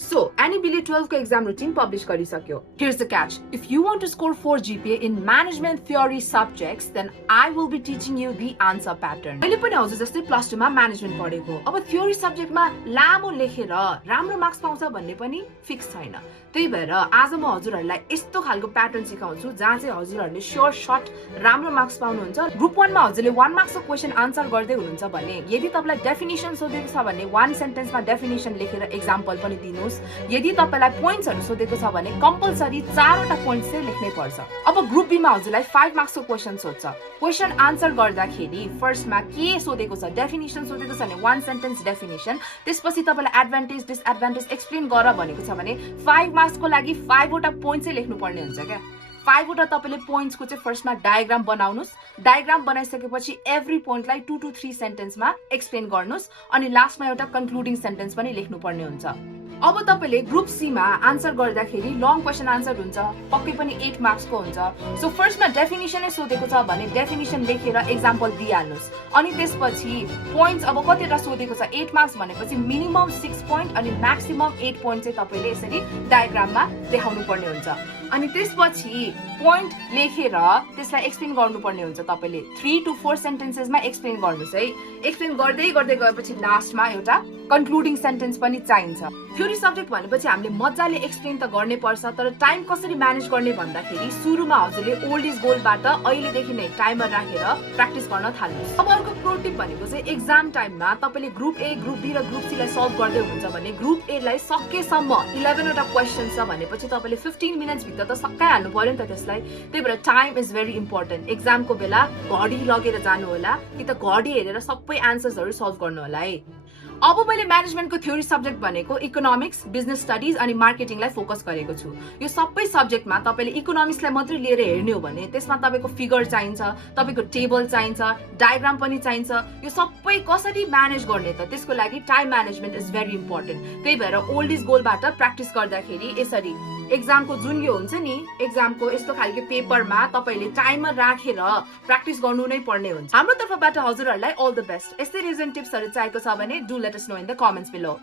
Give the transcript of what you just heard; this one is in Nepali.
So, NEBLE 12 को exam routine publish गरिसक्यो. Here's the catch. If you want to score 4 GPA in management theory subjects, then I will be teaching you the answer pattern. मैले पनि हजुर जस्तै प्लस 2 मा म्यानेजमेन्ट पढेको. अब थ्योरी सब्जेक्टमा लामो लेखेर राम्रो मार्क्स पाउँछ भन्ने पनि फिक्स छैन. त्यही भएर आज म हजुरहरुलाई यस्तो खालको प्याटर्न सिकाउँछु जहाँ चाहिँ हजुरहरुले श्योर शट राम्रो मार्क्स पाउनुहुन्छ. ग्रुप 1 मा हजुरले 1 मार्क्स को क्वेशन आन्सर गर्दै हुनुहुन्छ भने यदि तपाईलाई डेफिनिसन सोधेको छ भने 1 सेन्टेन्समा डेफिनिसन लेखेर एक्जाम्पल पनि दिनुहोस्. यदि तपाईलाई पोइन्ट्सहरु सोधेको छ भने कम्पल्सरी 4 वटा पोइन्ट्स चाहिँ लेख्नै पर्छ. अब ग्रुप बी मा हजुरलाई 5 मार्क्स को क्वेशन सोध्छ. क्वेशन आन्सर गर्दाखेरि फर्स्टमा के सोधेको छ, डेफिनिसन सोधेको छ भने 1 सेन्टेन्स डेफिनिसन, त्यसपछि तपाईलाई एडभान्टेज डिसएडभान्टेज एक्सप्लेन गर भनेको छ भने 5 मार्क्स को लागि 5 वटा पोइन्ट चाहिँ लेख्नु पर्ने हुन्छ क्या. 5 वटा तपाईले पोइन्ट्स को चाहिँ फर्स्टमा डायग्राम बनाउनुस्. डायग्राम बनाइसकेपछि एभ्री पोइन्टलाई 2 to 3 सेन्टेन्समा एक्सप्लेन गर्नुस् अनि लास्टमा एउटा कन्क्लुडिङ सेन्टेन्स पनि लेख्नु पर्ने हुन्छ. अब तपाईले ग्रुप सी मा आन्सर गर्दाखेरि लङ क्वेशन आन्सर हुन्छ, पक्कै पनि 8 मार्क्स को हुन्छ. सो फर्स्टमा डेफिनिसन नै सोधेको छ भने डेफिनिसन लेखेर एक्जाम्पल दिइहाल्नुस्. अनि त्यसपछि पोइन्ट्स अब कतिवटा सोधेको छ 8 मार्क्स भनेपछि मिनिमम 6 पोइन्ट अनि म्याक्सिमम 8 पोइन्ट चाहिँ तपाईले यसरी डायग्राममा देखाउनु पर्ने हुन्छ. अनि त्यसपछि पोइन्ट लेखेर त्यसलाई एक्सप्लेन गर्नुपर्ने हुन्छ. तपाईले 3 to 4 सेन्टेन्सेसमा एक्सप्लेन गर्नुस् है. एक्सप्लेन गर्दै गर्दै गएपछि लास्टमा एउटा कन्क्लुडिङ सेन्टेन्स पनि चाहिन्छ. थ्योरी सब्जेक्ट भनेपछि हामीले मजाले एक्सप्लेन त गर्नै पर्छ, तर टाइम कसरी म्यानेज गर्ने भन्दाखेरि सुरुमा हजुरले ओल्ड इज गोल्डबाट अहिलेदेखि नै टाइमर राखेर प्र्याक्टिस गर्न थाल्नुहोस्. अब अर्को प्रो टिप भनेको चाहिँ एक्जाम टाइममा तपाईले ग्रुप ए, ग्रुप बी र ग्रुप सी लाई सल्भ गर्दै हुनुहुन्छ भने ग्रुप ए लाई सकेसम्म 11 वटा क्वेशन छ भनेपछि तपाईले 15 मिनेट्स भित्र त सकाइहाल्नु पर्यो नि त त्यसलाई. त्यही भएर टाइम इज भेरी इम्पोर्टेन्ट. एक्जामको बेला घडी लगेर जानु होला कि त घडी हेरेर सबै एन्सर्सहरु सल्भ गर्नु होला है. अब मैले म्यानेजमेन्टको थ्योरी सब्जेक्ट भनेको इकोनोमिक्स, बिजनेस स्टडिज अनि मार्केटिङलाई फोकस गरेको छु. यो सबै सब्जेक्टमा तपाईले इकोनोमिक्सलाई मात्रै लिएर हेर्ने हो भने त्यसमा तपाईको फिगर चाहिन्छ, तपाईको टेबल चाहिन्छ, डायग्राम पनि चाहिन्छ. यो सबै कसरी म्यानेज गर्ने त त्यसको लागि time management is very important. त्यही भएर ओल्ड इज गोल्डबाट प्र्याक्टिस गर्दाखेरि यसरी एक्जामको जुन यो हुन्छ नि एक्जामको यस्तो खालको पेपरमा तपाईले टाइमर राखेर प्र्याक्टिस गर्नु नै पर्ने हुन्छ. हाम्रो तर्फबाट हजुरहरुलाई अल द बेस्ट. यस्तै रिजन टिप्सहरु चाहिएको छ भने do let us know in the comments below.